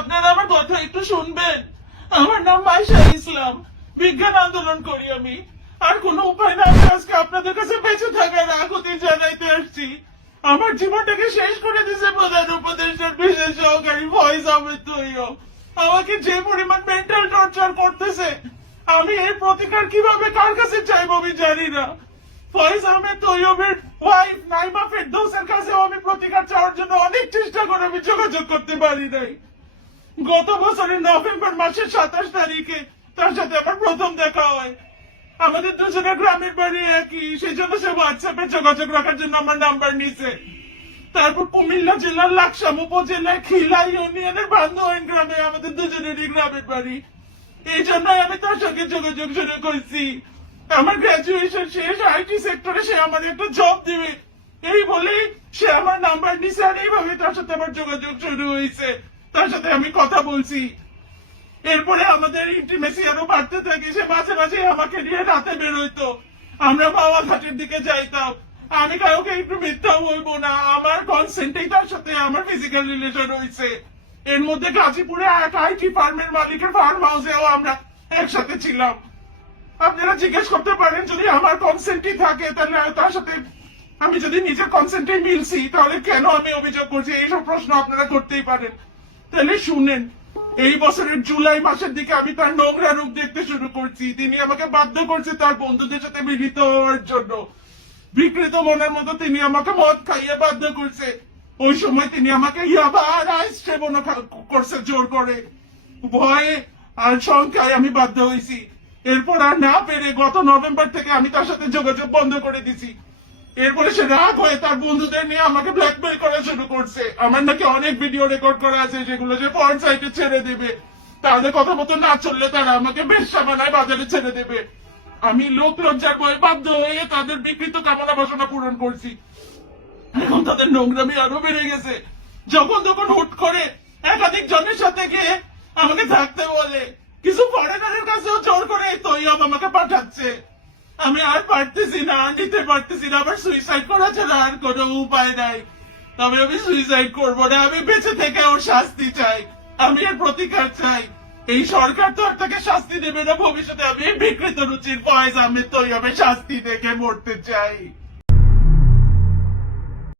আপনারা আমার কথা একটু শুনবেন। আমার নাম মাইশা ইসলাম। বিজ্ঞান আন্দোলন করি আমি। আর কোনো উপায় না আজকে আপনাদের কাছে বেঁচে থাকার আকুতি জানাইতে আসছি। আমার জীবনটাকে শেষ করে দিছে প্রধান উপদেষ্টার বিশেষ সহকারী ভয়েস আহমেদ তৈয় আমাকে যে পরিমাণ মেন্টাল টর্চার করতেছে, আমি এর প্রতিকার কীভাবে কার কাছে চাইব আমি জানি না। ফয়েজ আহমেদ তৈয়বের ওয়াইফ নাইমা ফেরদৌসের কাছেও আমি প্রতিকার চাওয়ার জন্য অনেক চেষ্টা করে আমি যোগাযোগ করতে পারি নাই। গত বছরের নভেম্বর মাসের সাতাশ তারিখে তার সাথে আমার প্রথম দেখা হয়। আমাদের দুজনের গ্রামের বাড়ি একই সেই জন্য সে হোয়াটসঅ্যাপে যোগাযোগ রাখার জন্য আমার নাম্বার নিছে। তারপর কুমিল্লা জেলার লাকসাম উপজেলায় খিলা ইউনিয়নের বান্ধবন গ্রামে আমাদের দুজনেরই গ্রামের বাড়ি। এই জন্যই আমি তার সঙ্গে যোগাযোগ শুরু করছি। আমার গ্রাজুয়েশন শেষ আইটি সেক্টরে সে আমার একটা জব দিবে। এই বলেই সে আমার নাম্বার নিছে আর এইভাবে তার সাথে আমার যোগাযোগ শুরু হয়েছে। তার সাথে আমি কথা বলছি। এরপরে আমাদের ইন্টিমেসি আরও বাড়তে থাকে, সে মাঝে মাঝে আমাকে নিয়ে রাতে বেরোইতো। আমরা বাবা ঘাটের দিকে যাইতাম। আমি কাউকে একটু মিথ্যা বলব না, আমার কনসেন্টেই তার সাথে আমার ফিজিক্যাল রিলেশন হয়েছে এর মধ্যে গাজীপুরে এক আইটি ফার্মের মালিকের ফার্ম হাউসেও আমরা একসাথে ছিলাম। আপনারা জিজ্ঞেস করতে পারেন, যদি আমার কনসেন্টই থাকে, তাহলে তার সাথে আমি যদি নিজের কনসেন্টে মিলছি, তাহলে কেন আমি অভিযোগ করছি? এইসব প্রশ্ন আপনারা করতেই পারেন। তাহলে শুনেন, এই বছরের জুলাই মাসের দিকে আমি তার নোংরা রূপ দেখতে শুরু করছি। তিনি আমাকে বাধ্য করছে তার বন্ধুদের সাথে মিলিত হওয়ার জন্য। বিকৃত মনের মতো তিনি আমাকে মদ খাইয়ে বাধ্য করছে। ওই সময় তিনি আমাকে ইয়াবা আর আইস সেবন করছে, জোর করে। ভয়ে আর সংখ্যায় আমি বাধ্য হয়েছি। এরপর আর না পেরে গত নভেম্বর থেকে আমি তার সাথে যোগাযোগ বন্ধ করে দিছি। এরপরে সে রাগ হয়ে তার বন্ধুদের নিয়ে আমাকে ব্ল্যাকমেল করা শুরু করছে। আমার নাকি অনেক ভিডিও রেকর্ড করা আছে যেগুলো যে পয়েন্ট সাইটে ছেড়ে দেবে। তাহলে কথা মতো না চললে তারা আমাকে বেশ্যা বানায় বাজারে ছেড়ে দেবে। আমি লোক লজ্জার ভয়ে বাধ্য হয়ে তাদের বিকৃত কামনা বাসনা পূরণ করছি। এখন তাদের নোংরামি আরও বেড়ে গেছে। যখন তখন হুট করে একাধিক জনের সাথে গিয়ে আমাকে থাকতে বলে কিছু ফরেনারের কাছেও জোর করে তৈয়ব আমাকে পাঠাচ্ছে আমি আর পারতেছি না নিতে পারতেছি না আমার সুইসাইড করা ছাড়া আর কোন উপায় নাই। তবে আমি সুইসাইড করব না, আমি বেঁচে থেকে ওর শাস্তি চাই, আমি এর প্রতিকার চাই। এই সরকার তো আর তাকে শাস্তি দেবে না, ভবিষ্যতে আমি বিকৃত রুচির বয়স আমি হবে, শাস্তি দেখে মরতে চাই।